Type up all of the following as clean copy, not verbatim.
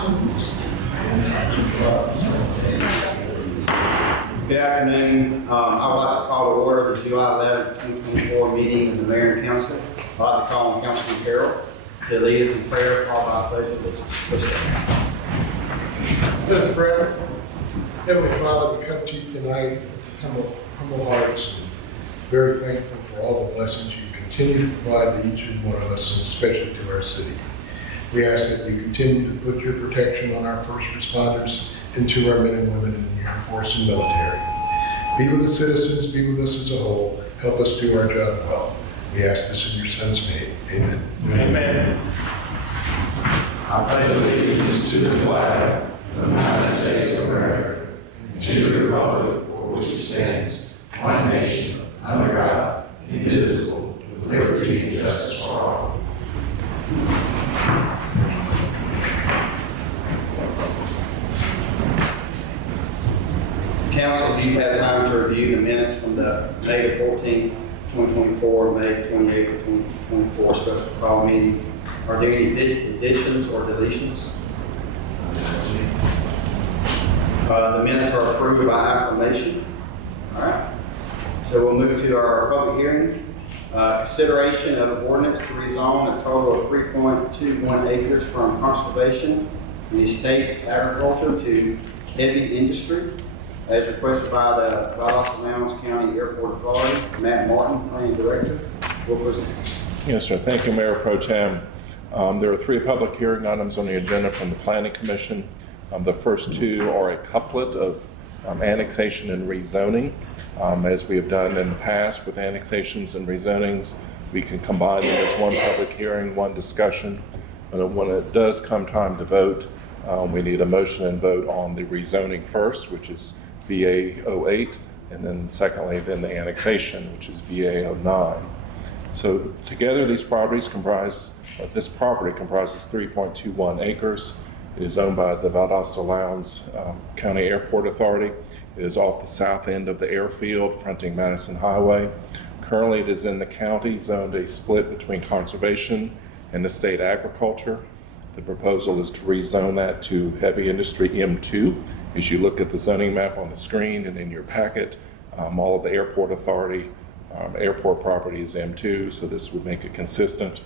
Good afternoon. I would like to call to order the July 11th, 2024 meeting of the Mayor and Council. I'd like to call on Councilman Carroll to lead us in prayer, followed by a pledge of allegiance. Please stand. Let us pray. Heavenly Father, we come to you tonight with humble hearts and very thankful for all the blessings you continue to provide to each and one of us, and especially to our city. We ask that you continue to put your protection on our first responders and to our men and women in the Air Force and military. Be with the citizens, be with us as a whole. Help us do our job well. We ask this in your Son's name. Amen. Amen. I pledge allegiance to the flag of the United States of America and to the republic for which it stands, one nation, under God, indivisible, with liberty and justice for all. Council, do you have time to review the minutes from the May 14th, 2024, May 28th, 2024 special call meetings? Are there any additions or deletions? The minutes are approved by acclamation. All right. So we'll move to our public hearing. Consideration of an ordinance to rezone a total of 3.21 acres from conservation and estate agriculture to heavy industry, as requested by the Valdosta County Airport Authority. Matt Martin, Planning Director, will present. Yes, sir. Thank you, Mayor Pro Tem. There are 3 public hearing items on the agenda from the Planning Commission. The first 2 are a couplet of annexation and rezoning. As we have done in the past with annexations and rezonings, we can combine them as one public hearing, one discussion. When it does come time to vote, we need a motion and vote on the rezoning first, which is VA 08, and then secondly, then the annexation, which is VA 09. So together, these properties this property comprises 3.21 acres. It is owned by the Valdosta County Airport Authority. It is off the south end of the airfield, fronting Madison Highway. Currently, it is in the county, zoned a split between conservation and the state agriculture. The proposal is to rezone that to heavy industry M2. As you look at the zoning map on the screen and in your packet, all of the airport authority, airport property is M2, so this would make it consistent.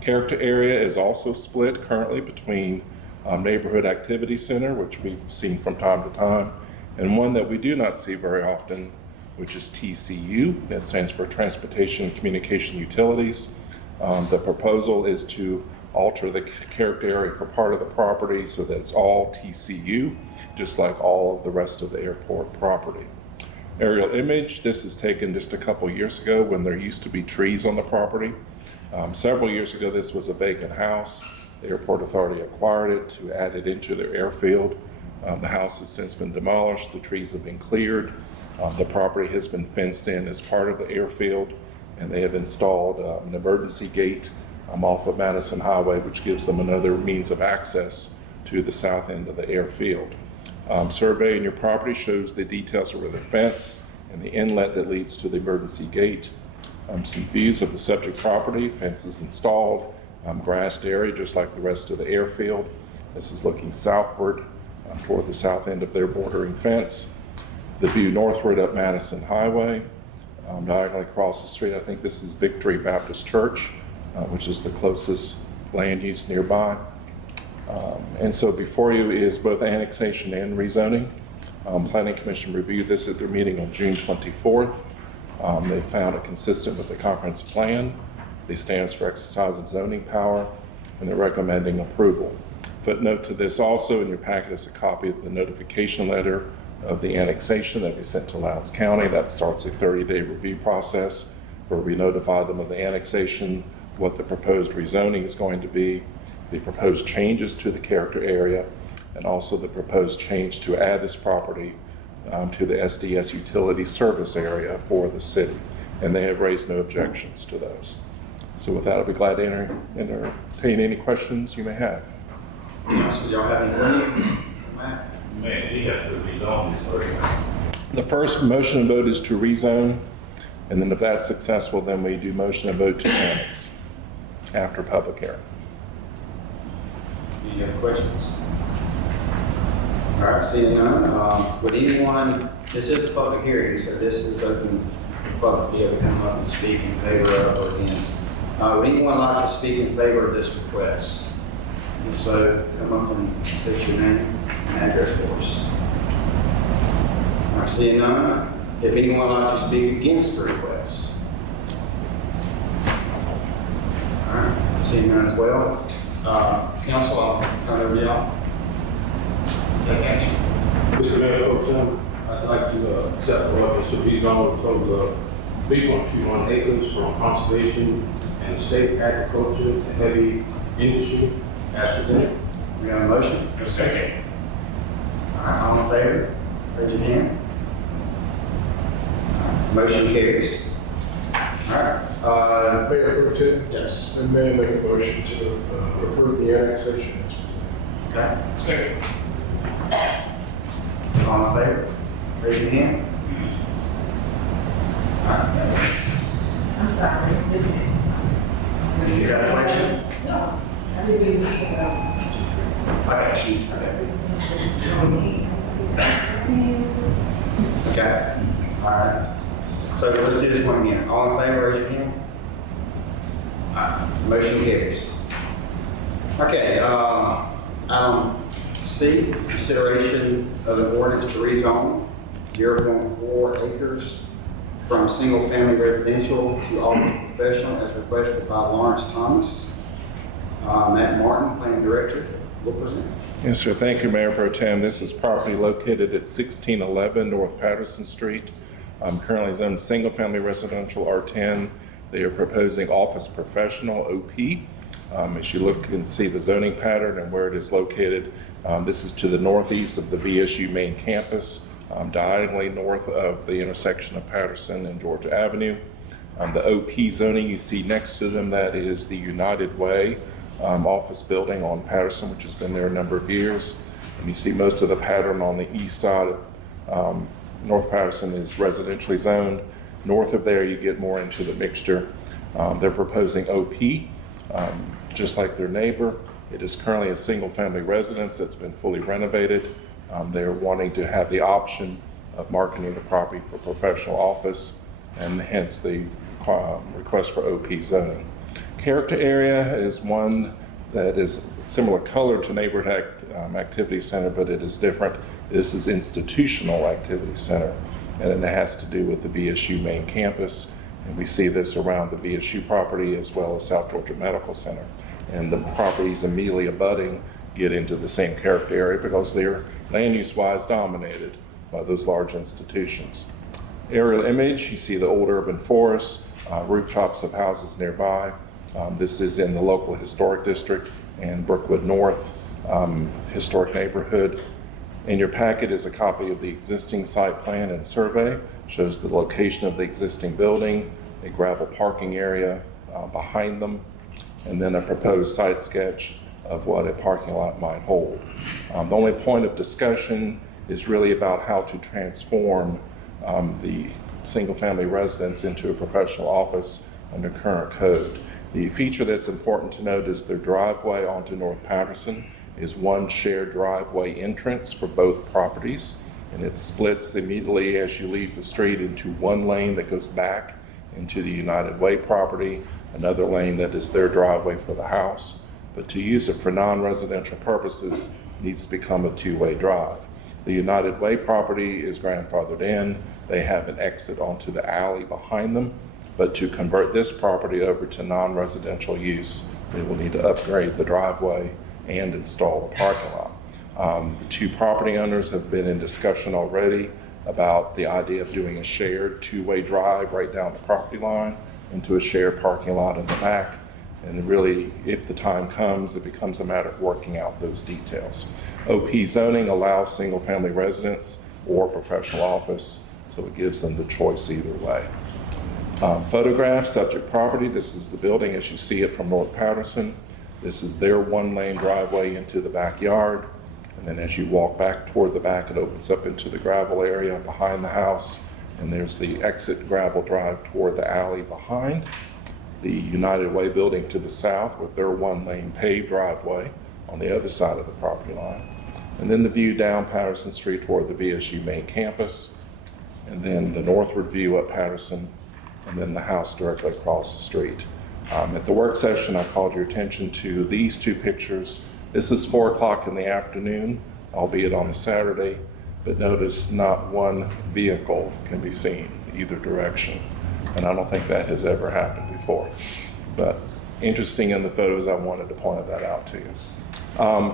Character area is also split currently between Neighborhood Activity Center, which we've seen from time to time, and one that we do not see very often, which is TCU. That stands for Transportation Communication Utilities. The proposal is to alter the character area for part of the property so that it's all TCU, just like all of the rest of the airport property. Aerial image, this is taken just a couple years ago when there used to be trees on the property. Several years ago, this was a vacant house. The airport authority acquired it to add it into their airfield. The house has since been demolished. The trees have been cleared. The property has been fenced in as part of the airfield, and they have installed an emergency gate off of Madison Highway, which gives them another means of access to the south end of the airfield. Survey in your property shows the details of the fence and the inlet that leads to the emergency gate. Some views of the subject property, fences installed, grassed area just like the rest of the airfield. This is looking southward toward the south end of their bordering fence. The view northward up Madison Highway, diagonally across the street, I think this is Victory Baptist Church, which is the closest land use nearby. And so before you is both annexation and rezoning. Planning Commission reviewed this at their meeting on June 24th. They found it consistent with the comprehensive plan. It stands for exercise of zoning power, and they're recommending approval. Footnote to this also in your packet is a copy of the notification letter of the annexation that we sent to Lowndes County. That starts a 30-day review process where we notify them of the annexation, what the proposed rezoning is going to be, the proposed changes to the character area, and also the proposed change to add this property to the SDS utility service area for the city. And they have raised no objections to those. So with that, I'll be glad to entertain any questions you may have. So y'all have any questions? Matt? Man, we have to rezone this first. The first motion and vote is to rezone, and then if that's successful, then we do motion and vote to annex after public hearing. Any other questions? All right, seeing none, would anyone, this is a public hearing, so this is open to the public to be able to come up and speak in favor of or against. Would anyone like to speak in favor of this request? If so, come up and state your name and address for us. All right, seeing none, if anyone would like to speak against the request? All right, seeing none as well. Council, I'll turn it over to y'all. Take action. Mr. Mayor, Pro Tem, I'd like to accept for others to rezone total 3.21 acres from conservation and state agriculture to heavy industry as presented. We have a motion? A second. All right, all in favor? Raise your hand. Motion carries. All right, Mayor Pro Tem, yes. and may I make a motion to approve the annexation as presented? Okay, Second. all in favor? Raise your hand. All right, I'm sorry, it's been minutes. you got a question? No, I didn't read the I got you. Okay, all right. So let's do this one again. All in favor, raise your hand. All right, motion carries. Okay, item C, consideration of an ordinance to rezone 0.4 acres from single-family residential to office professional as requested by Lawrence Thomas. Matt Martin, Planning Director, will present. Yes, sir. Thank you, Mayor Pro Tem. This is property located at 1611 North Patterson Street. Currently zoned single-family residential R10. They are proposing office professional OP. As you look and see the zoning pattern and where it is located, this is to the northeast of the VSU main campus, diagonally north of the intersection of Patterson and Georgia Avenue. The OP zoning you see next to them, that is the United Way office building on Patterson, which has been there a number of years. And you see most of the pattern on the east side of North Patterson is residentially zoned. North of there, you get more into the mixture. They're proposing OP, just like their neighbor. It is currently a single-family residence that's been fully renovated. They're wanting to have the option of marketing the property for professional office, and hence the request for OP zoning. Character area is one that is similar color to neighborhood activity center, but it is different. This is institutional activity center, and it has to do with the VSU main campus. And we see this around the VSU property as well as South Georgia Medical Center. And the properties immediately abutting get into the same character area because they're land use wise dominated by those large institutions. Aerial image, you see the old urban forest, rooftops of houses nearby. This is in the local historic district and Brookwood North historic neighborhood. In your packet is a copy of the existing site plan and survey. Shows the location of the existing building, a gravel parking area behind them, and then a proposed site sketch of what a parking lot might hold. The only point of discussion is really about how to transform the single-family residence into a professional office under current code. The feature that's important to note is their driveway onto North Patterson is one shared driveway entrance for both properties, and it splits immediately as you leave the street into one lane that goes back into the United Way property, another lane that is their driveway for the house. But to use it for non-residential purposes needs to become a two-way drive. The United Way property is grandfathered in. They have an exit onto the alley behind them, but to convert this property over to non-residential use, they will need to upgrade the driveway and install the parking lot. The two property owners have been in discussion already about the idea of doing a shared two-way drive right down the property line into a shared parking lot in the back. And really, if the time comes, it becomes a matter of working out those details. OP zoning allows single-family residence or professional office, so it gives them the choice either way. Photograph, subject property. This is the building as you see it from North Patterson. This is their one-lane driveway into the backyard. And then as you walk back toward the back, it opens up into the gravel area behind the house. And there's the exit gravel drive toward the alley behind. The United Way building to the south with their one-lane paved driveway on the other side of the property line. And then the view down Patterson Street toward the VSU main campus, and then the northward view up Patterson, and then the house directly across the street. At the work session, I called your attention to these two pictures. This is 4 o'clock in the afternoon, albeit on a Saturday, but notice not one vehicle can be seen either direction. And I don't think that has ever happened before. But interesting in the photos, I wanted to point that out to you.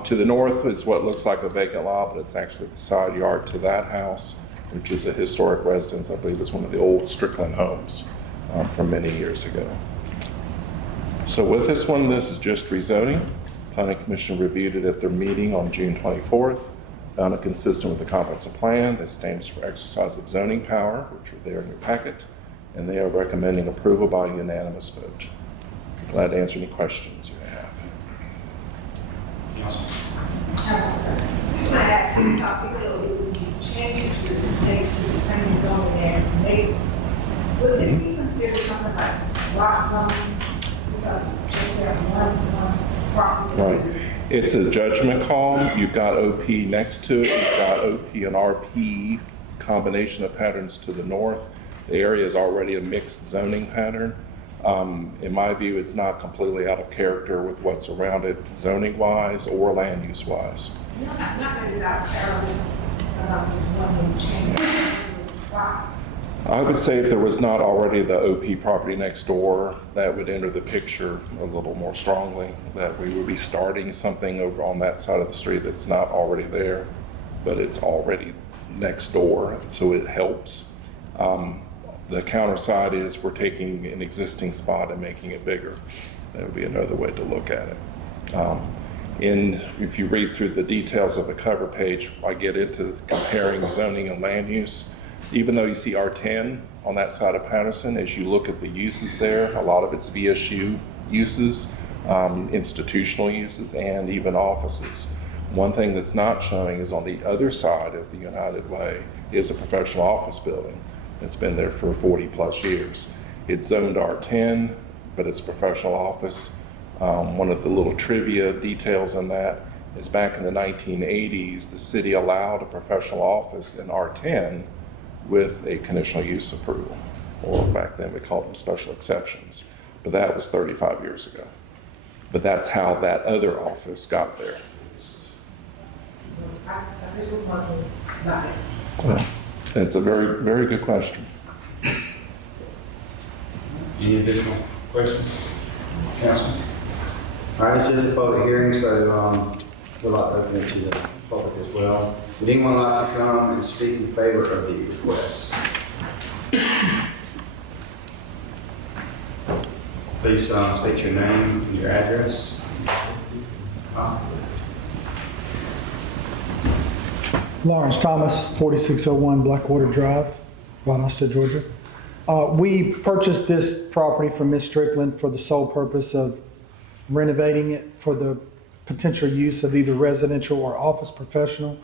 To the north is what looks like a vacant lot, but it's actually the side yard to that house, which is a historic residence. I believe it's one of the old Strickland homes from many years ago. So with this one, this is just rezoning. Planning Commission reviewed it at their meeting on June 24th. Found it consistent with the comprehensive plan, the standards for exercise of zoning power, which are there in your packet, and they are recommending approval by unanimous vote. Glad to answer any questions you may have. Just might ask you, possibility would you change it to the dates to the same zoning as its neighbor? Would this be considered something like spot zoning? Because it's just there one property. Right. It's a judgment call. You've got OP next to it. You've got OP and RP combination of patterns to the north. The area is already a mixed zoning pattern. In my view, it's not completely out of character with what's around it zoning-wise or land use-wise. No, not that it's out there, just one little change. Spot. I would say if there was not already the OP property next door, that would enter the picture a little more strongly, that we would be starting something over on that side of the street that's not already there, but it's already next door, so it helps. The counter side is we're taking an existing spot and making it bigger. That would be another way to look at it. If you read through the details of the cover page, I get into comparing zoning and land use. Even though you see R10 on that side of Patterson, as you look at the uses there, a lot of it's VSU uses, institutional uses, and even offices. One thing that's not showing is on the other side of the United Way is a professional office building. It's been there for 40 plus years. It's zoned R10, but it's a professional office. One of the little trivia details on that is back in the 1980s, the city allowed a professional office in R10 with a conditional use approval, or back then we called them special exceptions, but that was 35 years ago. But that's how that other office got there. I just was wondering about it. Well, it's a very, very good question. Any additional questions? Council? All right, this is a public hearing, so we'd like to open it to the public as well. Would anyone like to come and speak in favor of the request? Please state your name and your address. Lawrence Thomas, 4601 Blackwater Drive, Valdosta, Georgia. We purchased this property from Ms. Strickland for the sole purpose of renovating it for the potential use of either residential or office professional.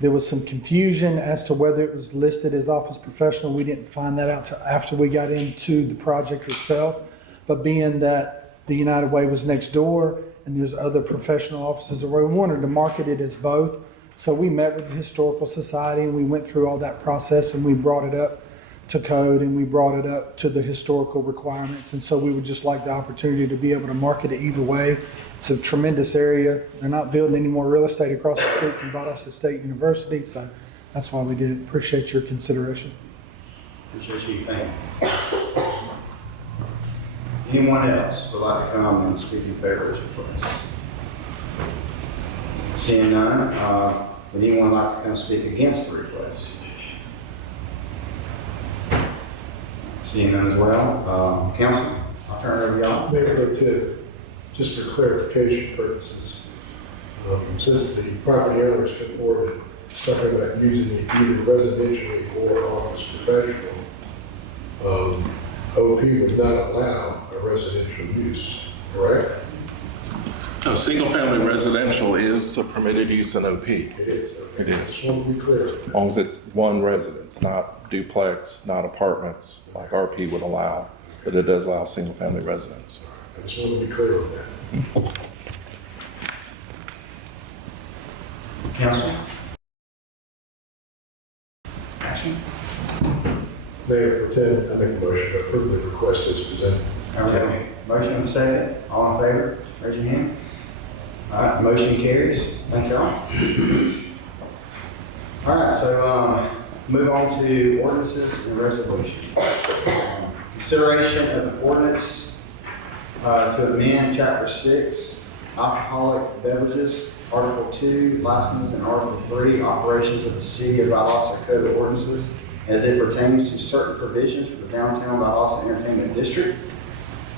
There was some confusion as to whether it was listed as office professional. We didn't find that out till after we got into the project itself. But being that the United Way was next door and there's other professional offices around, we wanted to market it as both. So we met with the Historical Society and we went through all that process and we brought it up to code and we brought it up to the historical requirements. And so we would just like the opportunity to be able to market it either way. It's a tremendous area. They're not building any more real estate across the street from Valdosta State University, so that's why we did it. Appreciate your consideration. Appreciate you. Thank you. Anyone else would like to come and speak in favor of this request? Seeing none, would anyone like to come speak against the request? Seeing none as well. Council, I'll turn it over to y'all. Mayor Pro Tem, just for clarification purposes, since the property owners come forward and talking about using it either residentially or office professional, OP would not allow a residential use, correct? No, single-family residential is a permitted use in OP. It is. Okay. It is. Just want to be clear. As long as it's one residence, not duplex, not apartments, like RP would allow, but it does allow single-family residence. I just want to be clear on that. Council? Action? Mayor Pro Tem, I make a motion to approve the request as presented. All right, motion and second, all in favor, raise your hand. All right, motion carries, thank y'all. All right, so, move on to ordinances and resolutions. Consideration of an ordinance, to amend chapter 6, alcoholic beverages, article 2, license, and article 3, operations of the city of Valdosta Code of Ordinances as it pertains to certain provisions for the downtown Valdosta Entertainment District.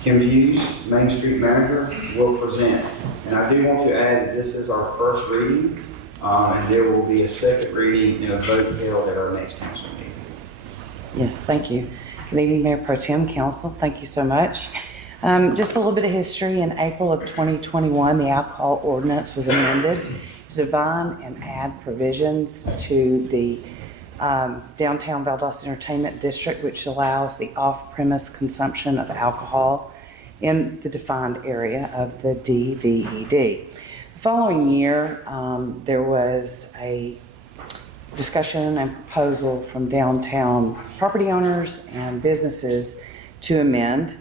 Kim Hughes, Main Street Manager, will present. And I do want to add that this is our first reading, and there will be a second reading and a vote held at our next council meeting. Yes, thank you. Good evening, Mayor Pro Tem, Council. Thank you so much. Just a little bit of history. In April of 2021, the alcohol ordinance was amended to define and add provisions to the downtown Valdosta Entertainment District, which allows the off-premise consumption of alcohol in the defined area of the WVGA. The following year, there was a discussion and proposal from downtown property owners and businesses to amend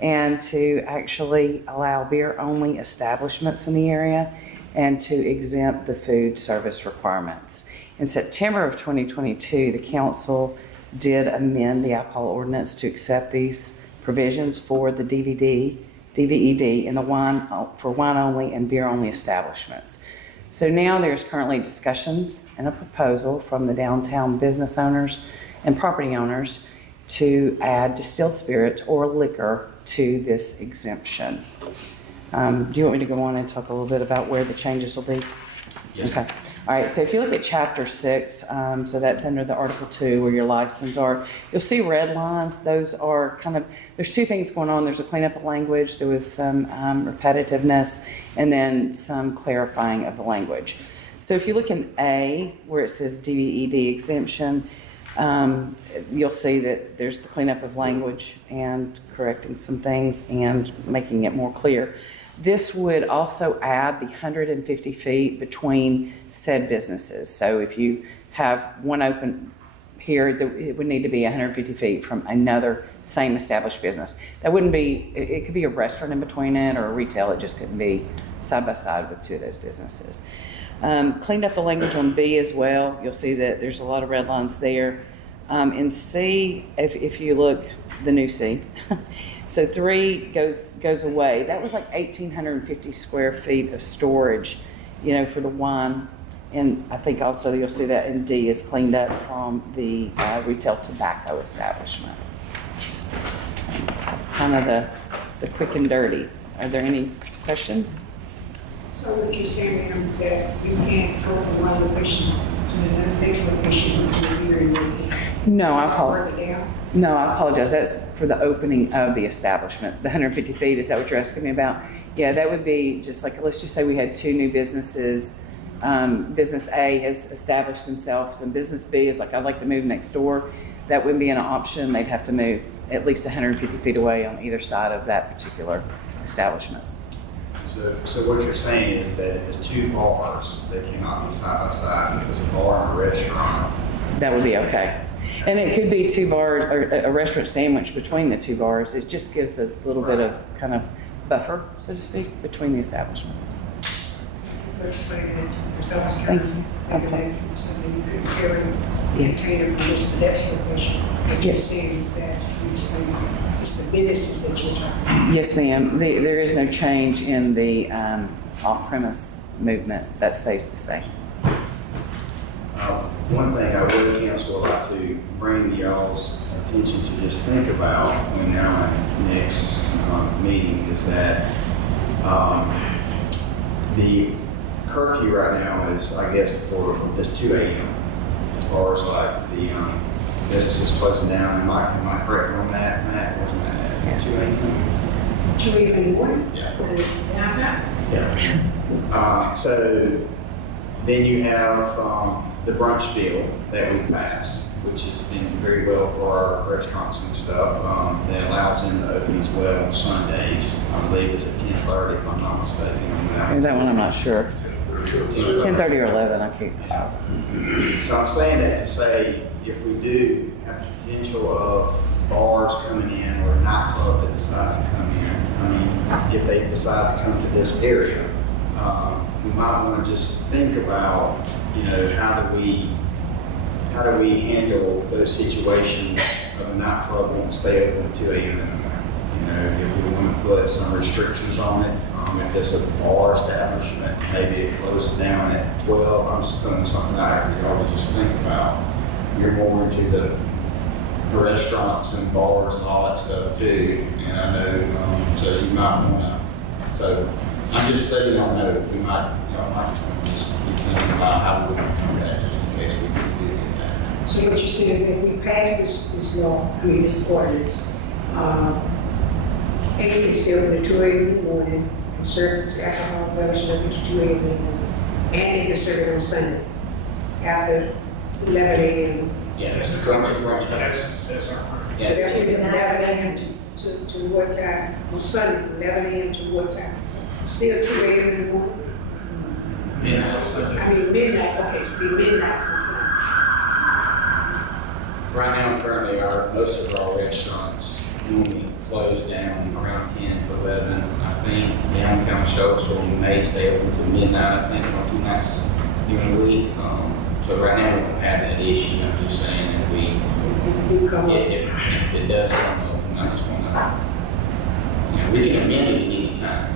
and to actually allow beer-only establishments in the area and to exempt the food service requirements. In September of 2022, the council did amend the alcohol ordinance to accept these provisions for the WVGA in the for wine-only and beer-only establishments. So now there's currently discussions and a proposal from the downtown business owners and property owners to add distilled spirits or liquor to this exemption. Do you want me to go on and talk a little bit about where the changes will be? Yes. Okay. All right, so if you look at chapter 6, so that's under the article 2 where your license are, you'll see red lines. Those are kind of, there's two things going on. There's a cleanup of language, there was some repetitiveness, and then some clarifying of the language. So if you look in A, where it says WVGA exemption, you'll see that there's the cleanup of language and correcting some things and making it more clear. This would also add the 150 feet between said businesses. So if you have one open here, it would need to be 150 feet from another same established business. That wouldn't be, it could be a restaurant in between it or a retail, it just couldn't be side by side with two of those businesses. Cleaned up the language on B as well. You'll see that there's a lot of red lines there. In C, if you look, the new C, so 3 goes away. That was like 1,850 square feet of storage, for the wine. And I think also you'll see that in D is cleaned up from the retail tobacco establishment. That's kind of the quick and dirty. Are there any questions? So what you're saying, ma'am, is that you can't go from one location to the next location with your beer and your No, I apologize. That's for the opening of the establishment. The 150 feet, is that what you're asking me about? Yeah, that would be just like, let's just say we had 2 new businesses. Business A has established themselves and business B is like, I'd like to move next door. That wouldn't be an option. They'd have to move at least 150 feet away on either side of that particular establishment. So what you're saying is that if it's 2 bars, they cannot be side by side. If it's a bar and a restaurant, That would be okay. And it could be 2 bars or a restaurant sandwich between the 2 bars. It just gives a little bit of kind of buffer, so to speak, between the establishments. for explaining it, because I was Thank kind you. of recognizing from something you could carry a container from this to that location. What you're saying is that, you explain, it's the businesses that you're talking about. Yes, ma'am. There is no change in the off-premise movement. That stays the same. one thing I would, council, would like to bring to y'all's attention to just think about when our next meeting is that the curfew right now is, I guess, it's 2 a.m. as far as like the businesses closing down. Am I correct on that, Matt? Where's Matt at? Is it 2 a.m.? 2 a.m. in the morning? Yes. So it's downtown? Yeah. So then you have the brunch bill that we passed, which has been very well for our restaurants and stuff. That allows them to open as well on Sundays. I believe it's at 10:30, if I'm not mistaken. That one I'm not sure. 10:30 or 11, I keep. So I'm saying that to say, if we do have the potential of bars coming in or a nightclub that decides to come in, I mean, if they decide to come to this area, we might want to just think about, how do we handle those situations of a nightclub won't stay open until 2 a.m. in the morning? If we want to put some restrictions on it, if it's a bar establishment, maybe it closes down at 12. I'm just throwing something out here for y'all to just think about. You're more into the restaurants and bars and all that stuff too, and I know, so you might want to. So I'm just letting y'all know y'all might just want to be thinking about how we want to do that, just in case we do get that. So what you said, if we pass this law, this ordinance, it can still be 2 a.m. in the morning, and serve alcohol beverages up to 2 a.m. in the morning, and they can serve it on Sunday after 11 a.m. Yeah, that's the current. That's our current. So that's from 11 a.m. to what time? On Sunday, from 11 a.m. to what time? Still 2 a.m. in the morning? I mean, midnight, okay, so it'd be midnight on Sunday. Right now, currently, most of our restaurants normally close down around 10 to 11. I think downtown shows may stay open until midnight, I think, 1 or 2 nights during the week. So right now, we don't have that issue. I'm just saying that if it does come open, I just want to, we can amend it at any time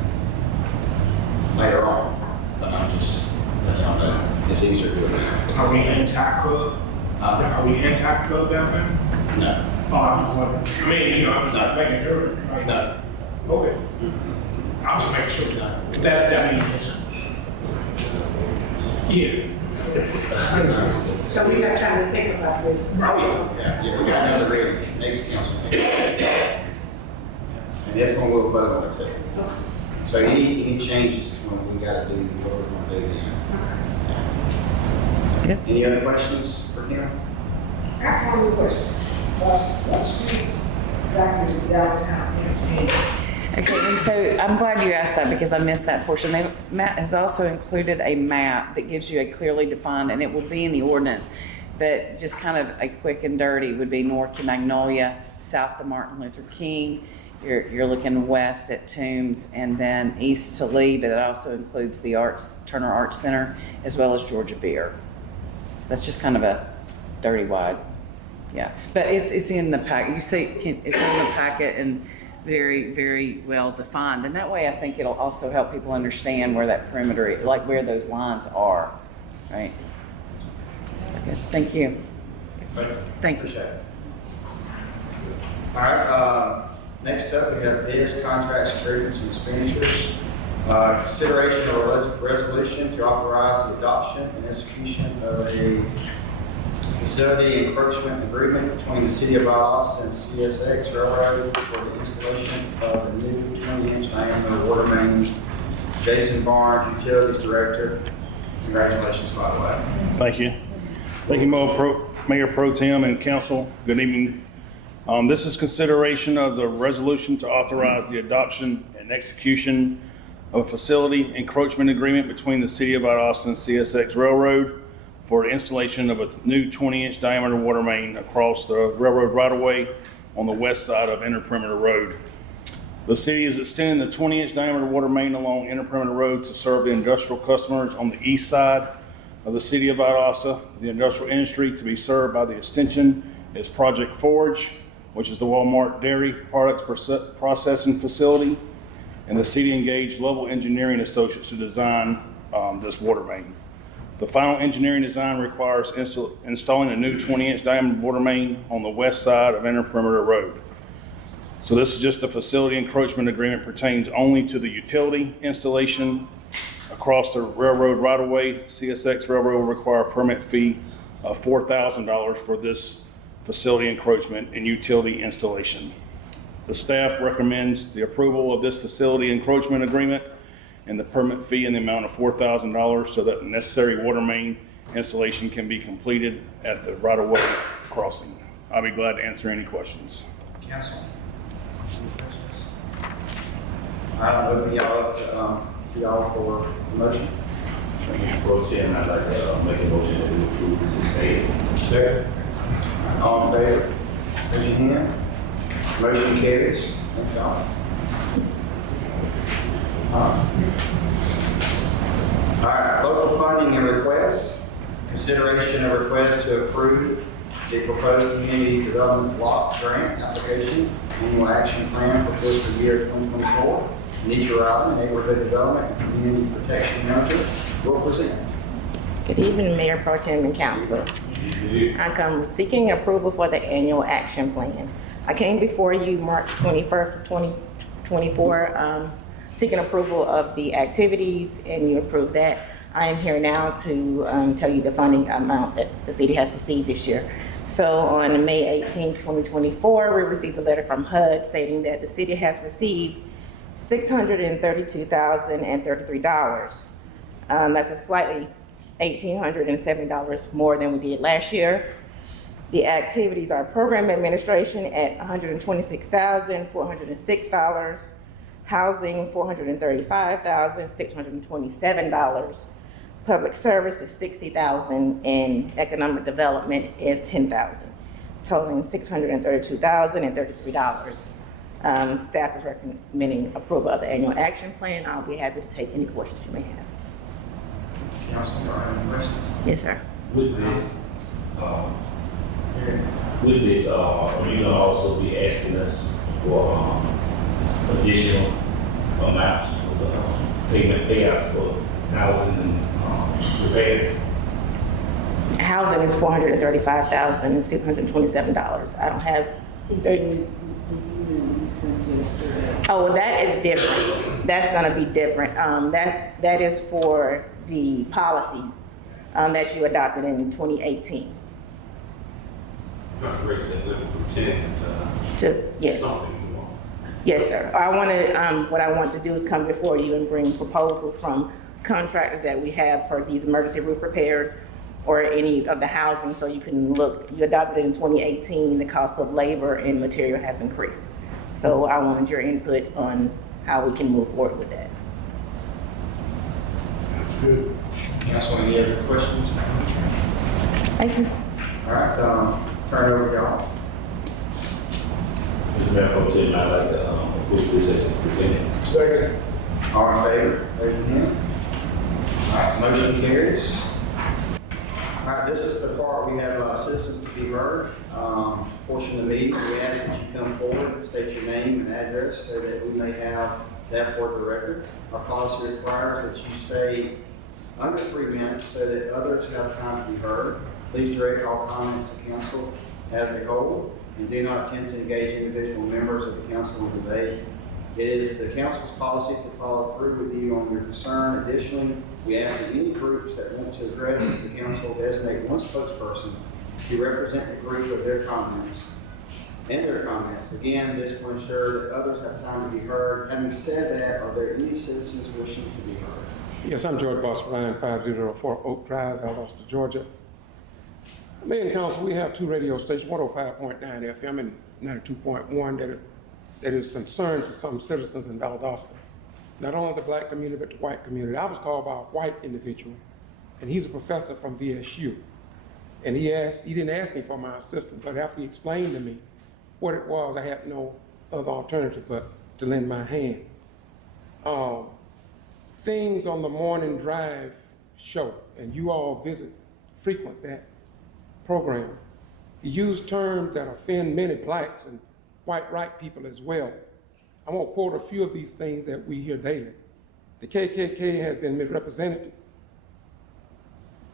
later on. But I'm just letting y'all know it's easier to do it now. Are we anti-club? Are we anti-club down there? No. Oh, I'm just wondering. I'm just not making sure. Right? No. Okay. I'm just making sure. That means, yeah. So we have time to think about this. Oh, yeah, we got another reading, next council meeting. And that's when we'll vote on it too. So any changes is when we gotta do what we're gonna do then. Yep. Any other questions for Kim? I have one more question. What streets exactly is downtown entertainment? Okay, and so I'm glad you asked that because I missed that portion. Matt has also included a map that gives you a clearly defined, and it will be in the ordinance, but just kind of a quick and dirty would be north to Magnolia, south to Martin Luther King. You're looking west at Toombs, and then east to Lee, but it also includes the Turner Arts Center, as well as G.B.R. That's just kind of a dirty wide, yeah. But it's in the pack. You see, it's in the packet and very, very well defined. And that way, I think it'll also help people understand where that perimeter, like where those lines are, right? Okay, thank you. Thank you. Appreciate it. All right, next up, we have bids, contracts, agreements, and expenditures. Consideration of a resolution to authorize the adoption and execution of a facility encroachment agreement between the City of Valdosta and CSX Railroad for the installation of a new 20-inch diameter water main. Jason Barnes, Utilities Director. Congratulations, by the way. Thank you. Thank you, Mayor Pro Tem and Council. Good evening. This is consideration of the resolution to authorize the adoption and execution of a facility encroachment agreement between the City of Valdosta and CSX Railroad for the installation of a new 20-inch diameter water main across the railroad right-of-way on the west side of Inner Perimeter Road. The city is extending the 20-inch diameter water main along Inner Perimeter Road to serve the industrial customers on the east side of the City of Valdosta. The industrial industry to be served by the extension is Project Forge, which is the Walmart dairy products processing facility, and the city engaged Level Engineering Associates to design this water main. The final engineering design requires installing a new 20-inch diameter water main on the west side of Inner Perimeter Road. So this is just a facility encroachment agreement, pertains only to the utility installation across the railroad right-of-way. CSX Railroad will require a permit fee of $4,000 for this facility encroachment and utility installation. The staff recommends the approval of this facility encroachment agreement and the permit fee in the amount of $4,000 so that the necessary water main installation can be completed at the right-of-way crossing. I'll be glad to answer any questions. Council. Any questions? All right, I'll open y'all up to y'all for a motion. Mayor Pro Tem, I'd like to make a motion that we approve this statement. Second. All in favor? Raise your hand. Motion carries. Thank y'all. All right, local funding and requests. Consideration of request to approve the proposed community development block grant application, annual action plan for fiscal year 2024. Nietzsche Island Neighborhood Development and Community Protection Manager will present. Good evening, Mayor Pro Tem and Council. I come seeking approval for the annual action plan. I came before you March 21st of 2024, seeking approval of the activities, and you approved that. I am here now to tell you the funding amount that the city has received this year. So on May 18th, 2024, we received a letter from HUD stating that the city has received $632,033. That's a slightly $1,870 more than we did last year. The activities are program administration at $126,406, housing $435,627, public service is $60,000, and economic development is $10,000, totaling $632,033. Staff is recommending approval of the annual action plan. I'll be happy to take any questions you may have. Councilman, are there any questions? Yes, sir. With this, are you gonna also be asking us for, additional amounts for the, payouts for housing and, repairs? Housing is $435,627. I don't have. Oh, well, that is different. That's gonna be different. That is for the policies that you adopted in 2018. That's great, that went from 10 To, yes, something more. yes, sir. What I want to do is come before you and bring proposals from contractors that we have for these emergency roof repairs or any of the housing, so you can look. You adopted it in 2018, the cost of labor and material has increased. So I wanted your input on how we can move forward with that. That's good. Council, any other questions? Thank you. All right, turn it over to y'all. Mr. Mayor Pro Tem, I'd like to, approve this as presented. Second. All in favor, raise your hand. All right, motion carries. All right, this is the part we have citizens to be heard. Portion of the meeting, we ask that you come forward, state your name and address so that we may have that for the record. Our policy requires that you stay under 3 minutes so that others have time to be heard. Please direct all comments to council as a whole and do not attempt to engage individual members of the council in debate. It is the council's policy to follow through with you on your concern. Additionally, we ask that any groups that want to address the council designate one spokesperson to represent the group of their comments. Again, this will ensure that others have time to be heard. Having said that, are there any citizens wishing to be heard? Yes, I'm George Boss, Ryan 5004 Oak Drive, Valdosta, Georgia. Mayor and Council, we have two radio stations, 105.9 FM and 92.1 that is concerned to some citizens in Valdosta. Not only the black community, but the white community. I was called by a white individual, and he's a professor from VSU. And he didn't ask me for my assistance, but after he explained to me what it was, I had no other alternative but to lend my hand. Things on the morning drive show, and you all frequent that program. He used terms that offend many blacks and white people as well. I'm gonna quote a few of these things that we hear daily. The KKK has been misrepresented.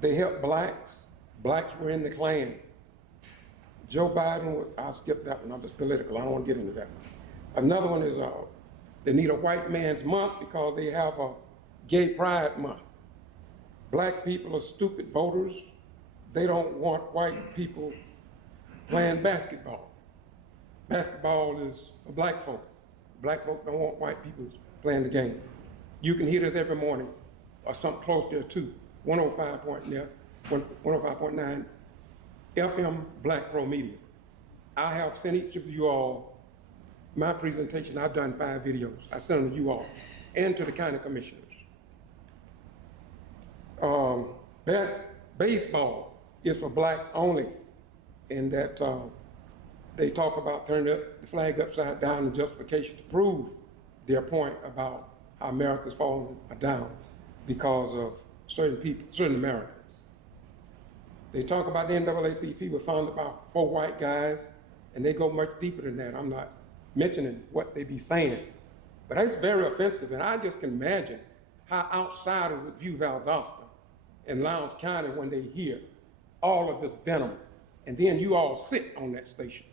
They helped blacks. Blacks were in the Klan. Joe Biden, I'll skip that one, it's political, I don't wanna get into that one. Another one is they need a white man's month because they have a gay pride month. Black people are stupid voters. They don't want white people playing basketball. Basketball is for black folk. Black folk don't want white people playing the game. You can hear this every morning, or something close there too. 105.9 FM Black Pro Media. I have sent each of you all my presentation. I've done 5 videos. I sent them to you all and to the county commissioners. baseball is for blacks only, and that they talk about turning the flag upside down in justification to prove their point about how America's fallen down because of certain people, certain Americans. They talk about the NAACP was founded by 4 white guys, and they go much deeper than that. I'm not mentioning what they be saying, but it's very offensive, and I just can imagine how outsiders would view Valdosta and Lowndes County when they hear all of this venom, and then you all sit on that station.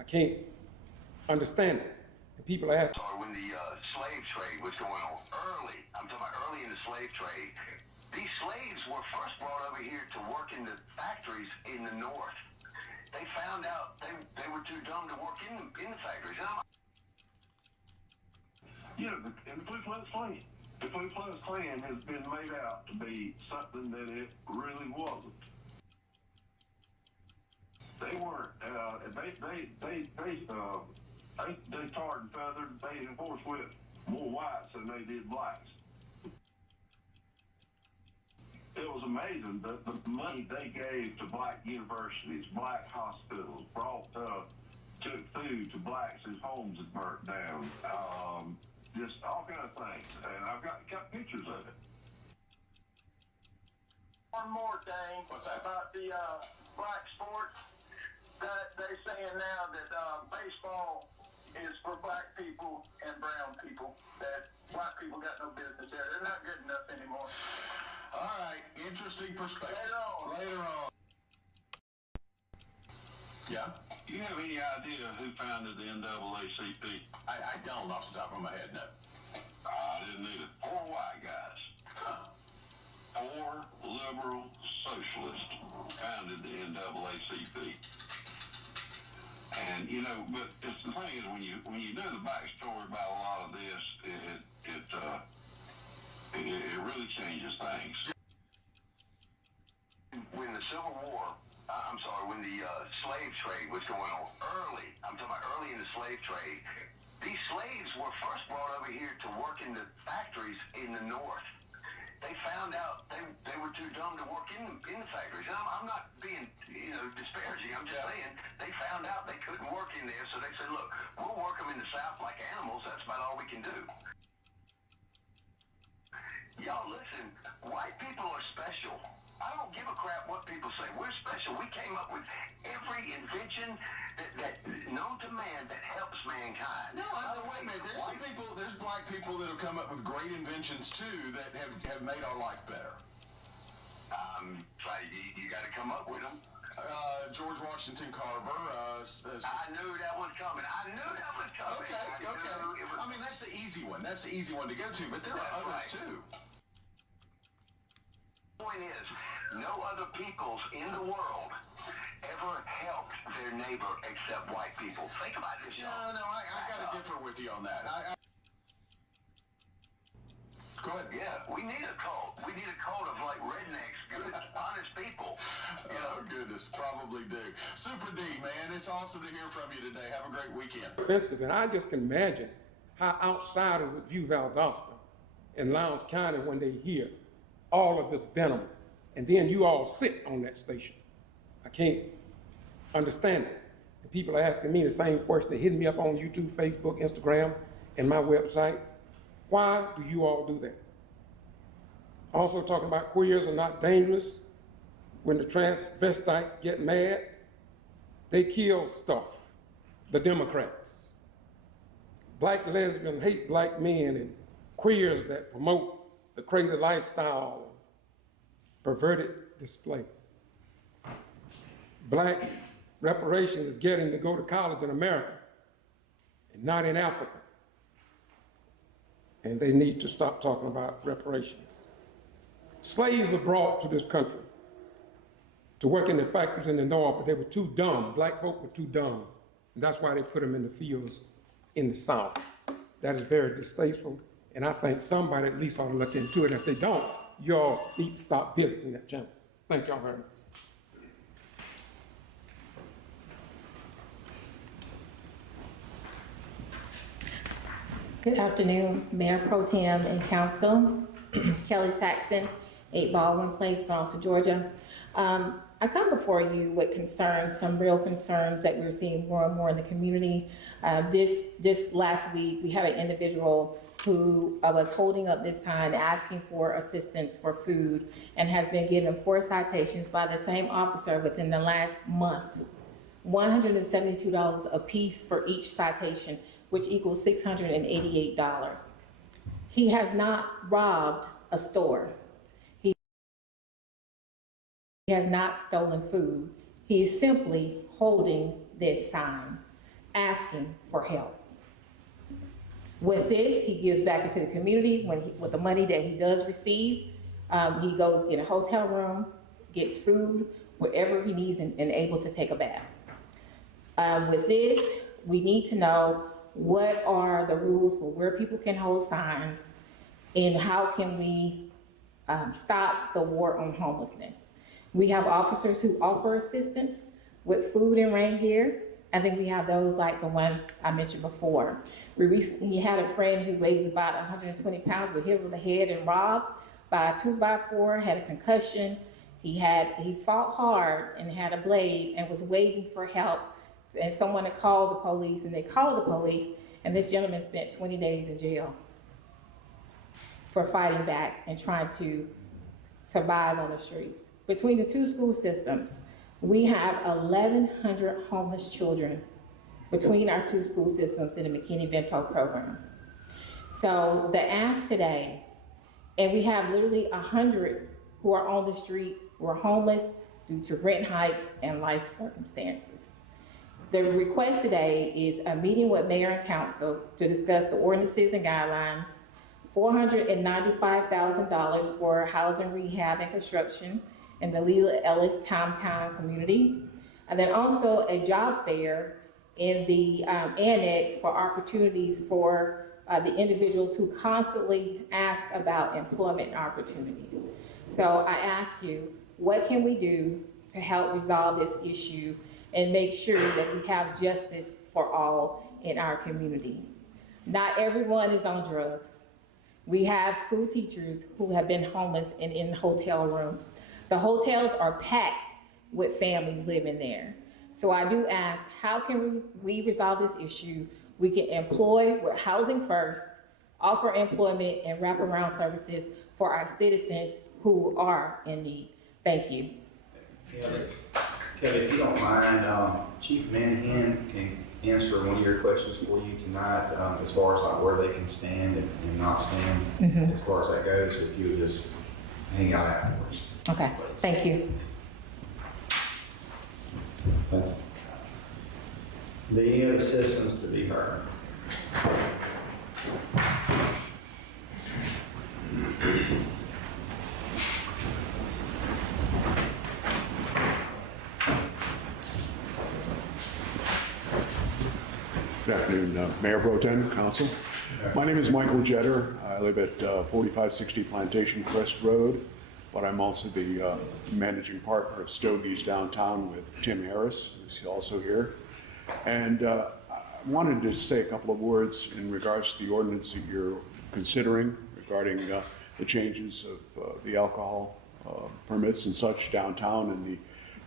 I can't understand it. And people ask. When the slave trade was going on early, I'm talking about early in the slave trade, these slaves were first brought over here to work in the factories in the north. They found out they were too dumb to work in the factories. Yeah, and the Ku Klux Klan. The Ku Klux Klan has been made out to be something that it really wasn't. They weren't. They tarred and feathered. They enforced with more whites than they did blacks. It was amazing the money they gave to black universities, black hospitals, took food to blacks whose homes had burnt down. Just all kind of things, and I've got pictures of it. One more thing about the black sport. That they saying now that baseball is for black people and brown people. That white people got no business there. They're not good enough anymore. All right, interesting perspective. Later on. Yeah. Do you have any idea who founded the NAACP? I don't off the top of my head, no. I didn't either. 4 white guys. Huh. 4 liberal socialists founded the NAACP. And but the thing is, when you know the backstory about a lot of this, it really changes things. When the Civil War, when the slave trade was going on early, I'm talking about early in the slave trade, these slaves were first brought over here to work in the factories in the north. They found out they were too dumb to work in the factories. And I'm not being, disparaging. I'm just saying they found out they couldn't work in there, so they said, look, we'll work them in the South like animals. That's about all we can do. Y'all listen, white people are special. I don't give a crap what people say. We're special. We came up with every invention that known to man that helps mankind. No, wait a minute. There's black people that have come up with great inventions too that have made our life better. You got to come up with them. George Washington Carver. I knew that was coming. Okay. I mean, that's the easy one. That's the easy one to go to, but there are others too. The point is, no other peoples in the world ever helped their neighbor except white people. Think about this. No, I got to differ with you on that. Go ahead. Yeah, we need a cult. We need a cult of like rednecks, good, honest people. Oh, goodness, probably do. Super D, man, it's awesome to hear from you today. Have a great weekend. Offensive, and I just can imagine how outsiders would view Valdosta and Lowndes County when they hear all of this venom, and then you all sit on that station. I can't understand it. And people are asking me the same question. They're hitting me up on YouTube, Facebook, Instagram, and my website. Why do you all do that? Also talking about queers are not dangerous. When the transvestites get mad, they kill stuff, the Democrats. Black lesbians hate black men, and queers that promote the crazy lifestyle of perverted display. Black reparation is getting to go to college in America and not in Africa. And they need to stop talking about reparations. Slaves were brought to this country to work in the factories in the north, but they were too dumb. Black folk were too dumb. And that's why they put them in the fields in the south. That is very distasteful. And I think somebody at least ought to look into it. If they don't, y'all need to stop visiting that channel. Thank y'all very much. Good afternoon, Mayor Pro Tem and Council. Kelly Saxon, 8 Baldwin Place, Valdosta, Georgia. I come before you with concerns, some real concerns that we're seeing more and more in the community. This last week, we had an individual who was holding up this sign asking for assistance for food and has been given 4 citations by the same officer within the last month. $172 a piece for each citation, which equals $688. He has not robbed a store. He has not stolen food. He is simply holding this sign, asking for help. With this, he gives back into the community with the money that he does receive. He goes get a hotel room, gets food, whatever he needs, and able to take a bath. With this, we need to know what are the rules for where people can hold signs and how can we stop the war on homelessness. We have officers who offer assistance with food and rain gear. I think we have those like the one I mentioned before. We recently had a friend who weighs about 120 pounds, was hit over the head and robbed by a 2x4, had a concussion. He fought hard and had a blade and was waiting for help. And someone had called the police, and they called the police, and this gentleman spent 20 days in jail for fighting back and trying to survive on the streets. Between the 2 school systems, we have 1,100 homeless children between our 2 school systems in the McKinney-Vento program. So the ask today, and we have literally 100 who are on the street, who are homeless due to rent hikes and life circumstances. The request today is a meeting with mayor and council to discuss the ordinances and guidelines, $495,000 for housing rehab and construction in the Leela Ellis Town community, and then also a job fair in the annex for opportunities for the individuals who constantly ask about employment opportunities. So I ask you, what can we do to help resolve this issue and make sure that we have justice for all in our community? Not everyone is on drugs. We have school teachers who have been homeless and in hotel rooms. The hotels are packed with families living there. So I do ask, how can we resolve this issue? We can employ with housing first, offer employment and wraparound services for our citizens who are in need. Thank you. Kelly, if you don't mind, Chief Manhan can answer one of your questions for you tonight, as far as like where they can stand and not stand, as far as that goes. If you would just hang out afterwards. Okay, thank you. Thank you. Do any other citizens to be heard? Good afternoon, Mayor Pro Tem, Council. My name is Michael Jetter. I live at 4560 Plantation Crest Road, but I'm also the managing partner of Stogie's Downtown with Tim Harris, who's also here. And I wanted to say a couple of words in regards to the ordinance that you're considering regarding the changes of the alcohol permits and such downtown, and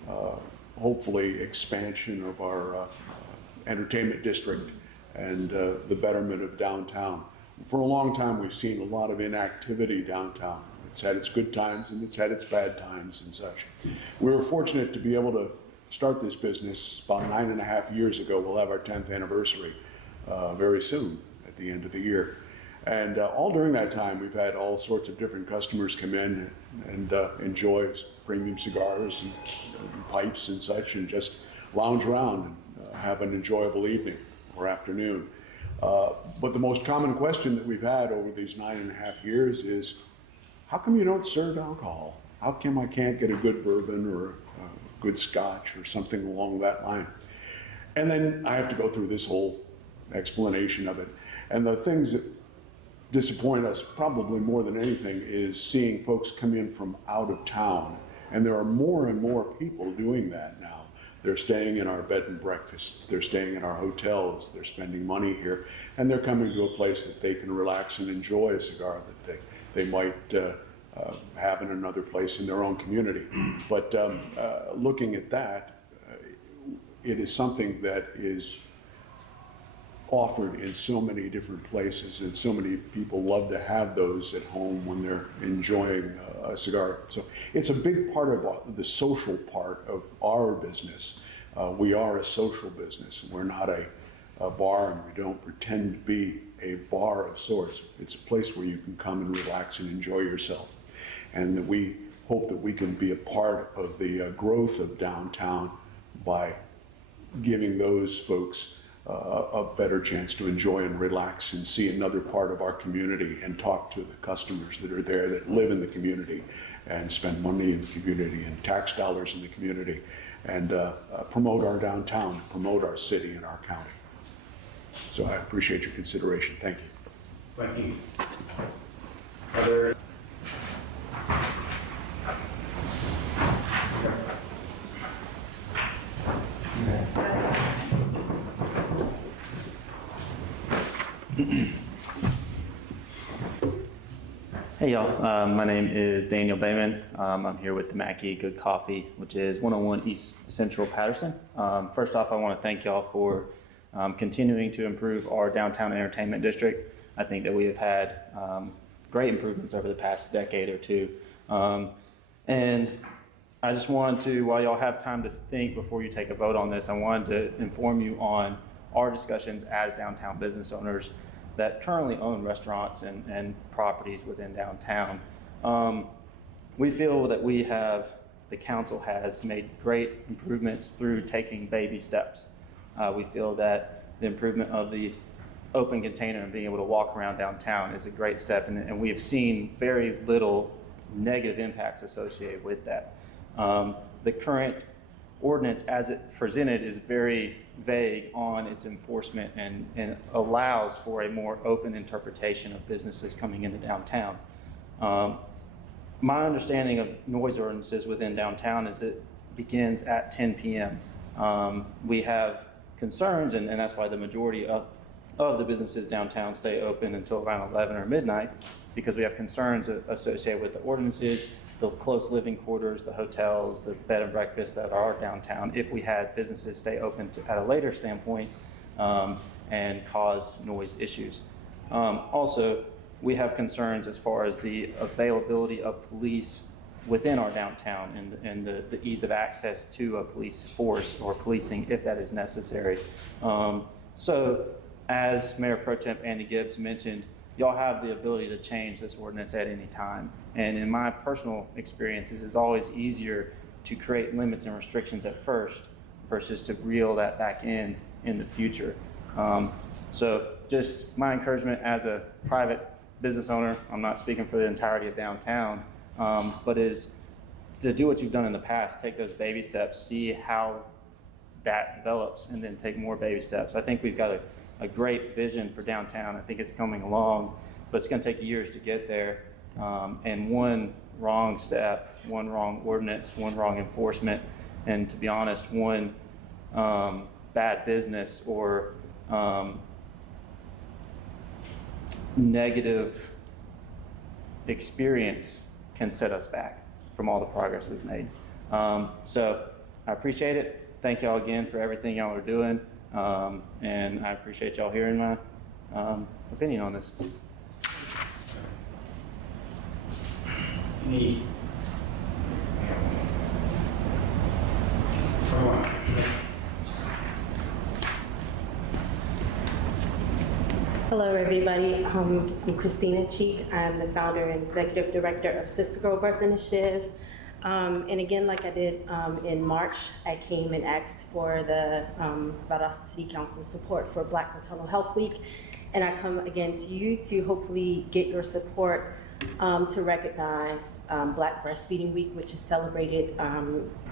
the hopefully expansion of our entertainment district and the betterment of downtown. For a long time, we've seen a lot of inactivity downtown. It's had its good times and it's had its bad times and such. We were fortunate to be able to start this business about 9.5 years ago. We'll have our 10th anniversary very soon at the end of the year. And all during that time, we've had all sorts of different customers come in and enjoy premium cigars and pipes and such, and just lounge around and have an enjoyable evening or afternoon. But the most common question that we've had over these 9.5 years is, how come you don't serve alcohol? How come I can't get a good bourbon or a good scotch or something along that line? And then I have to go through this whole explanation of it. And the things that disappoint us probably more than anything is seeing folks come in from out of town. And there are more and more people doing that now. They're staying in our bed and breakfasts, they're staying in our hotels, they're spending money here, and they're coming to a place that they can relax and enjoy a cigar that they might having another place in their own community. But looking at that, it is something that is offered in so many different places, and so many people love to have those at home when they're enjoying a cigar. So it's a big part of the social part of our business. We are a social business. We're not a bar, and we don't pretend to be a bar of sorts. It's a place where you can come and relax and enjoy yourself. And that we hope that we can be a part of the growth of downtown by giving those folks a better chance to enjoy and relax and see another part of our community and talk to the customers that are there, that live in the community and spend money in the community and tax dollars in the community, and promote our downtown, promote our city and our county. So I appreciate your consideration. Thank you. Thank you. Are there Hey y'all, my name is Daniel Bayman. I'm here with the Mackey Good Coffee, which is 101 East Central Patterson. First off, I want to thank y'all for continuing to improve our downtown entertainment district. I think that we have had great improvements over the past decade or two. And I just wanted to, while y'all have time to think before you take a vote on this, I wanted to inform you on our discussions as downtown business owners that currently own restaurants and properties within downtown. We feel that the council has made great improvements through taking baby steps. We feel that the improvement of the open container and being able to walk around downtown is a great step, and we have seen very little negative impacts associated with that. The current ordinance as it presented is very vague on its enforcement and allows for a more open interpretation of businesses coming into downtown. My understanding of noise ordinances within downtown is it begins at 10 p.m. We have concerns, and that's why the majority of the businesses downtown stay open until around 11 or midnight, because we have concerns associated with the ordinances, the close living quarters, the hotels, the bed and breakfasts that are downtown, if we had businesses stay open at a later standpoint and cause noise issues. Also, we have concerns as far as the availability of police within our downtown and the ease of access to a police force or policing if that is necessary. So as Mayor Pro Temp Andy Gibbs mentioned, y'all have the ability to change this ordinance at any time. And in my personal experiences, it's always easier to create limits and restrictions at first versus to reel that back in the future. So just my encouragement as a private business owner, I'm not speaking for the entirety of downtown, but is to do what you've done in the past, take those baby steps, see how that develops, and then take more baby steps. I think we've got a great vision for downtown. I think it's coming along, but it's gonna take years to get there. And one wrong step, one wrong ordinance, one wrong enforcement, and to be honest, one bad business or negative experience can set us back from all the progress we've made. So I appreciate it. Thank y'all again for everything y'all are doing. And I appreciate y'all hearing my opinion on this. any? Hello, everybody. I'm Christina Cheek. I'm the founder and executive director of Sister Girl Birth Initiative. And again, like I did in March, I came and asked for the Valdosta City Council support for Black Maternal Health Week. And I come again to you to hopefully get your support to recognize Black Breastfeeding Week, which is celebrated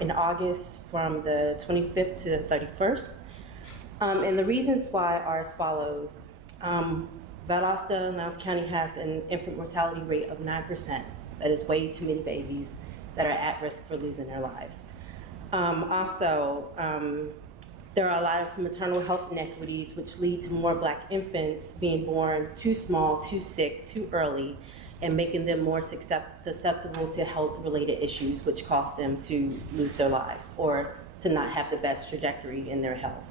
in August from the 25th to the 31st. And the reasons why are as follows. Valdosta, Niles County has an infant mortality rate of 9%. That is way too many babies that are at risk for losing their lives. Also, there are a lot of maternal health inequities which lead to more Black infants being born too small, too sick, too early, and making them more susceptible to health-related issues, which cause them to lose their lives or to not have the best trajectory in their health.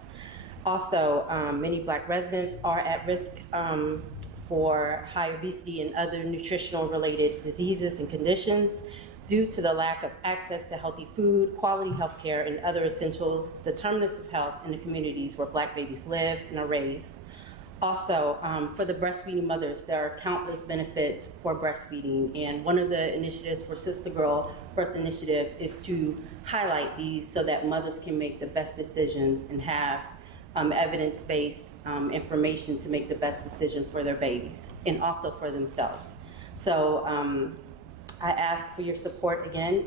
Also, many Black residents are at risk for high obesity and other nutritional-related diseases and conditions due to the lack of access to healthy food, quality health care, and other essential determinants of health in the communities where Black babies live and are raised. Also, for the breastfeeding mothers, there are countless benefits for breastfeeding, and one of the initiatives for Sister Girl Birth Initiative is to highlight these so that mothers can make the best decisions and have evidence-based information to make the best decision for their babies and also for themselves. So I ask for your support again.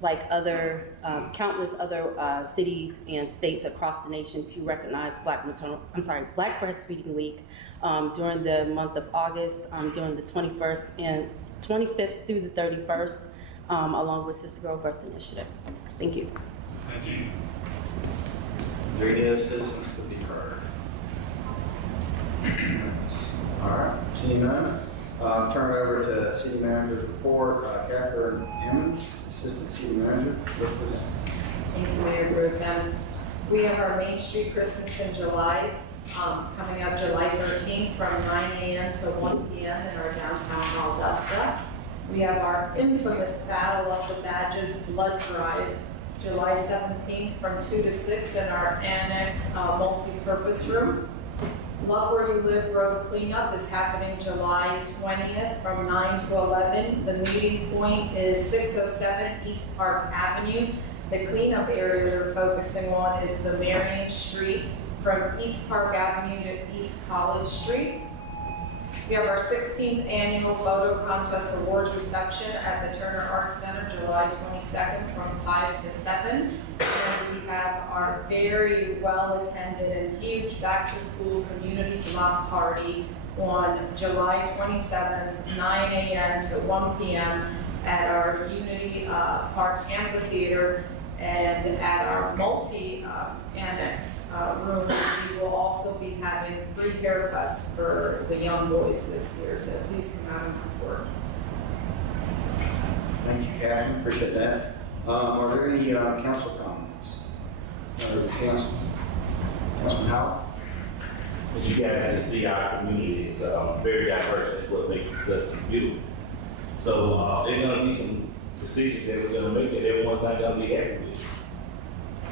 Like other countless other cities and states across the nation, to recognize Black Breastfeeding Week during the month of August, during the 25th through the 31st, along with Sister Girl Birth Initiative. Thank you. Thank you. Are there any other citizens to be heard? All right, seeing none. Turn it over to City Manager's report. Catherine Emmons, Assistant City Manager, representative. Thank you, Mayor Pro Tem. We have our Main Street Christmas in July, coming up July 13th from 9 a.m. to 1 p.m. in our downtown Valdosta. We have our infamous Battle of the Badges Blood Drive, July 17th from 2 to 6 in our annex multi-purpose room. Love Where You Live Road Cleanup is happening July 20th from 9 to 11. The meeting point is 607 East Park Avenue. The cleanup area we're focusing on is the Marion Street from East Park Avenue to East College Street. We have our 16th annual photo contest awards reception at the Turner Arts Center, July 22nd from 5 to 7. And we have our very well-attended and huge back-to-school community block party on July 27th, 9 a.m. to 1 p.m. at our Unity Park Amphitheater. And at our multi-annex room, we will also be having free haircuts for the young boys this year, so please come out and support. Thank you, Catherine, appreciate that. Are there any council comments? Councilman Howard? As you guys can see, our community is very diverse. That's what makes us beautiful. So there's going to be some decisions that we're going to make that everyone's not going to be happy with.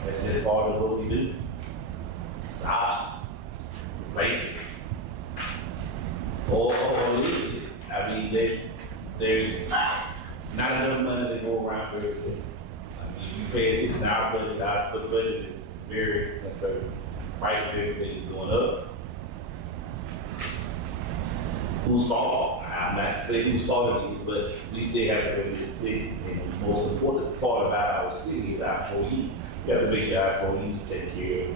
That's just part of what we do. It's options, racist, or legally. I mean, there's not enough money to go around for everything. I mean, you pay attention to our budget. The budget is very conservative. Price of everything is going up. Whose fault? I'm not saying whose fault it is, but we still have to run this city. And the most important part about our city is our employees. We have to make sure our employees are taken care of.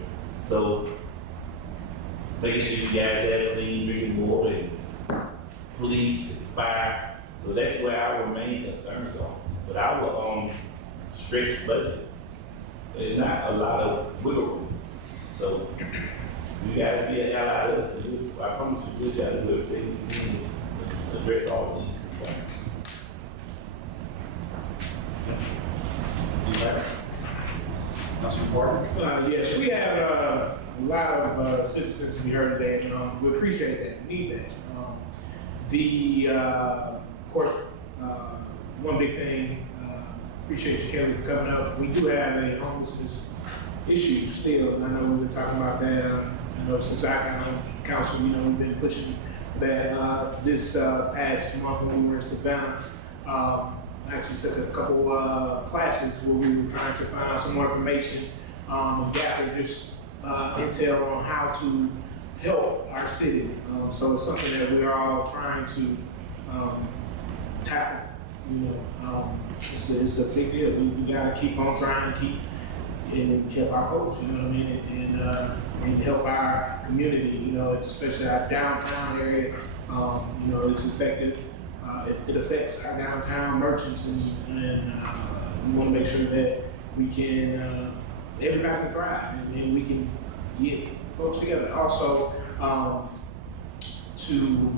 So, making sure you guys have clean drinking water and police, fire. So that's where our main concerns are. But our stretched budget, there's not a lot of wiggle room. So, you guys be an ally to us. I promise you, we'll try to do everything we can to address all of these concerns. Yes, we have a lot of citizens to be heard today, and we appreciate that. We need that. Of course, one big thing, appreciate you, Kelly, for coming up. We do have a homelessness issue still, and I know we've been talking about that. I know since I got on council, we've been pushing that this past month when we were in Savannah. I actually took a couple classes where we were trying to find out some more information and gather just intel on how to help our city. So it's something that we're all trying to tackle. It's a big deal. We gotta keep on trying to keep and help our folks, you know what I mean, and help our community, especially our downtown area. It's effective. It affects our downtown merchants, and we want to make sure that we can everybody can thrive, and we can get folks together. Also, to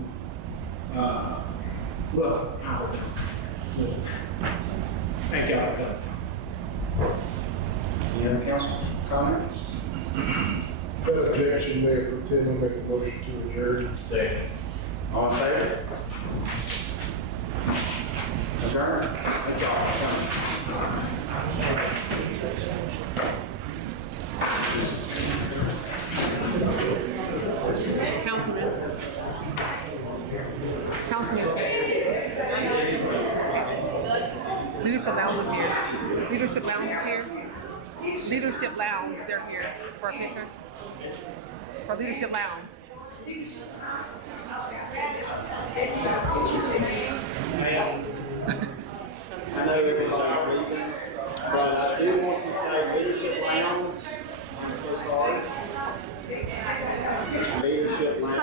Well, I hope not. Thank y'all for coming. Any other council comments? Without objection, Mayor Pro Tem, I'll make a motion to adjourn. Second. All in favor? Adjourn. Thank y'all for coming. Leadership Lounge is here. Leadership Lounge is here. Leadership Lounge, they're here for a picture. For Leadership Lounge. I know everybody's leaving, but I do want to say Leadership Lounge, I'm so sorry. Leadership Lounge.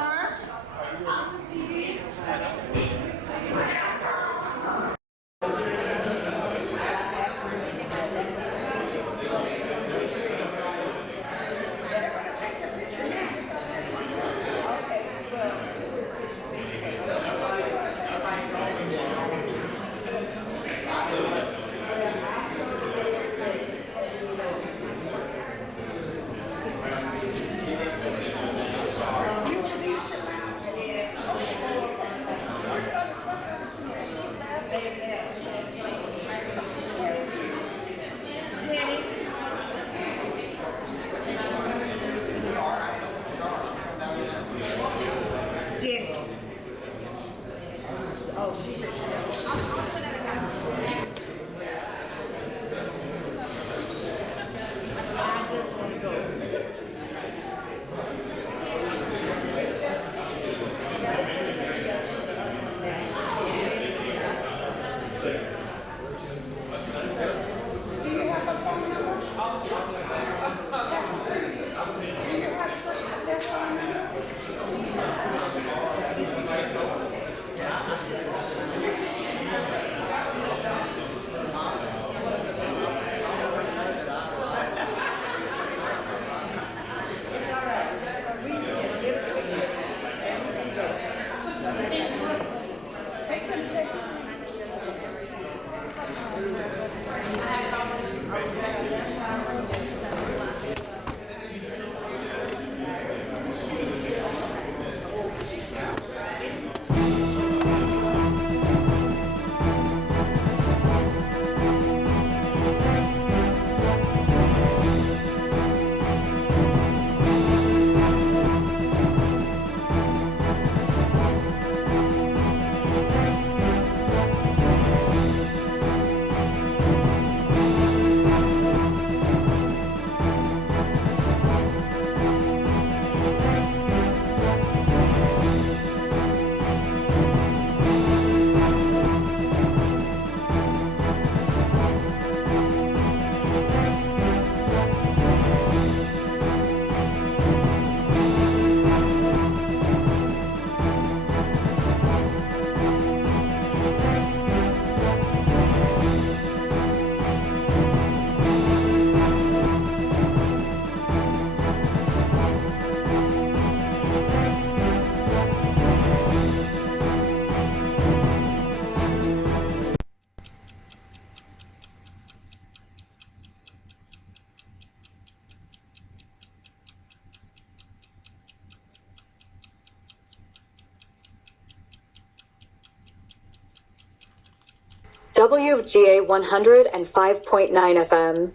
WVGA 105.9 FM.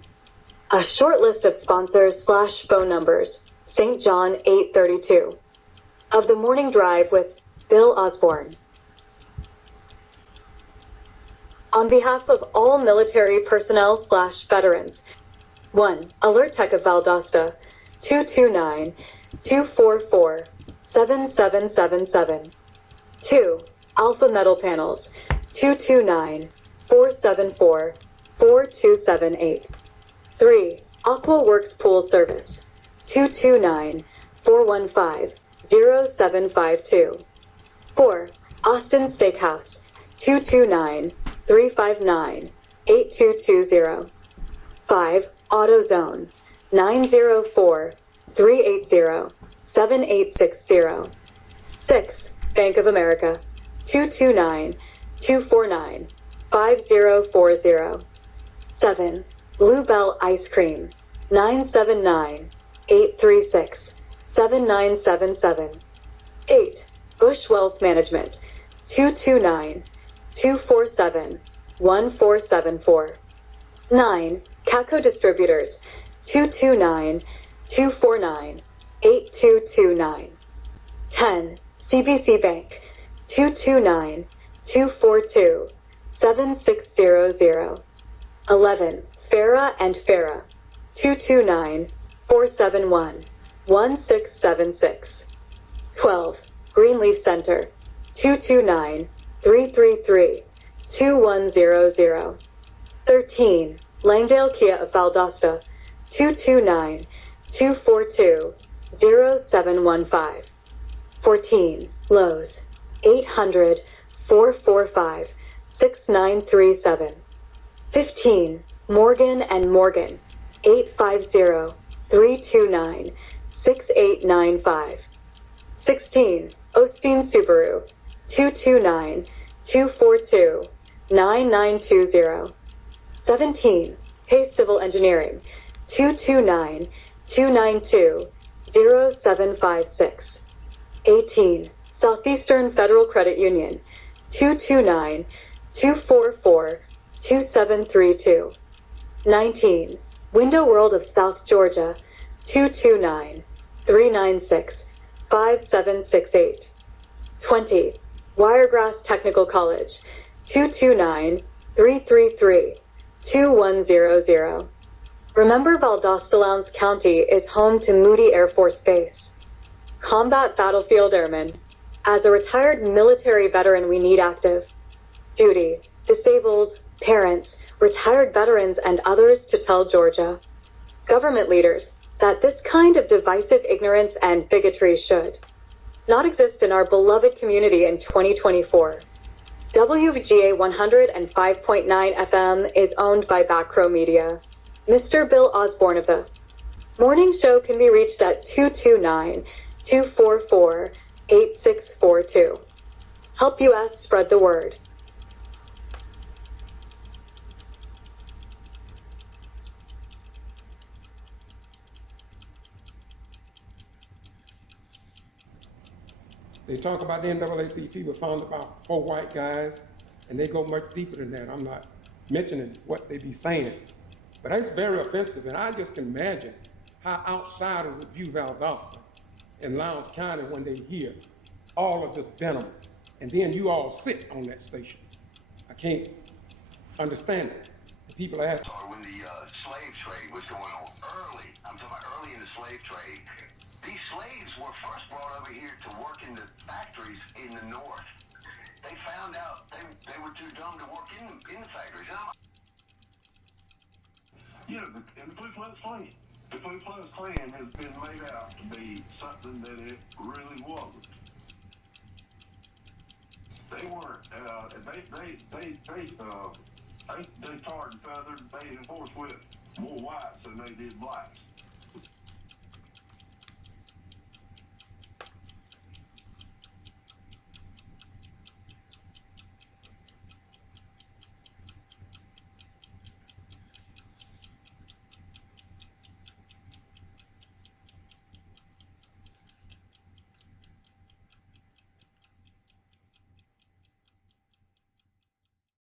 A short list of sponsors / phone numbers. St. John 832. Of the Morning Drive with Bill Osborne. On behalf of all military personnel / veterans. 1. Alert Tech of Valdosta. 229-244-7777. 2. Alpha Metal Panels. 229-474-4278. 3. Aqua Works Pool Service. 229-415-0752. 4. Austin Steakhouse. 229-359-8220. 5. AutoZone. 904-380-7860. 6. Bank of America. 229 249-5040. 7. Bluebell Ice Cream, 979-836-7977. 8. Bush Wealth Management, 229-247-1474. 9. Caco Distributors, 229-249-8229. 10. CBC Bank, 229-242-7600. 11. Farah and Farah, 229-471-1676. 12. Greenleaf Center, 229-333-2100. 13. Langdale Kia of Valdosta, 229-242-0715. 14. Lowe's, 800-445-6937. 15. Morgan and Morgan, 850-329-6895. 16. Osteen Subaru, 229-242-9920. 17. Pace Civil Engineering, 229-292-0756. 18. Southeastern Federal Credit Union, 229-244-2732. 19. Window World of South Georgia, 229-396-5768. 20. Wiregrass Technical College, 229-333-2100. Remember, Valdosta Lowndes County is home to Moody Air Force Base. Combat Battlefield Airmen. As a retired military veteran, we need active duty, disabled, parents, retired veterans, and others to tell Georgia government leaders that this kind of divisive ignorance and bigotry should not exist in our beloved community in 2024. WVGA 105.9 FM is owned by Backrow Media. Mr. Bill Osborne of the morning show can be reached at 229-244-8642. Help US spread the word. They talk about the NAACP was founded by 4 white guys, and they go much deeper than that. I'm not mentioning what they be saying, but that's very offensive, and I just can imagine how outsiders would view Valdosta and Lowndes County when they hear all of this venom, and then you all sit on that station. I can't understand it. People ask. When the slave trade was going on early, I'm talking about early in the slave trade, these slaves were first brought over here to work in the factories in the north. They found out they were too dumb to work in the factories. Yeah, and the Ku Klux Klan. The Ku Klux Klan has been made out to be something that it really wasn't. They weren't. They tarred and feathered. They enforced with more whites than they did blacks.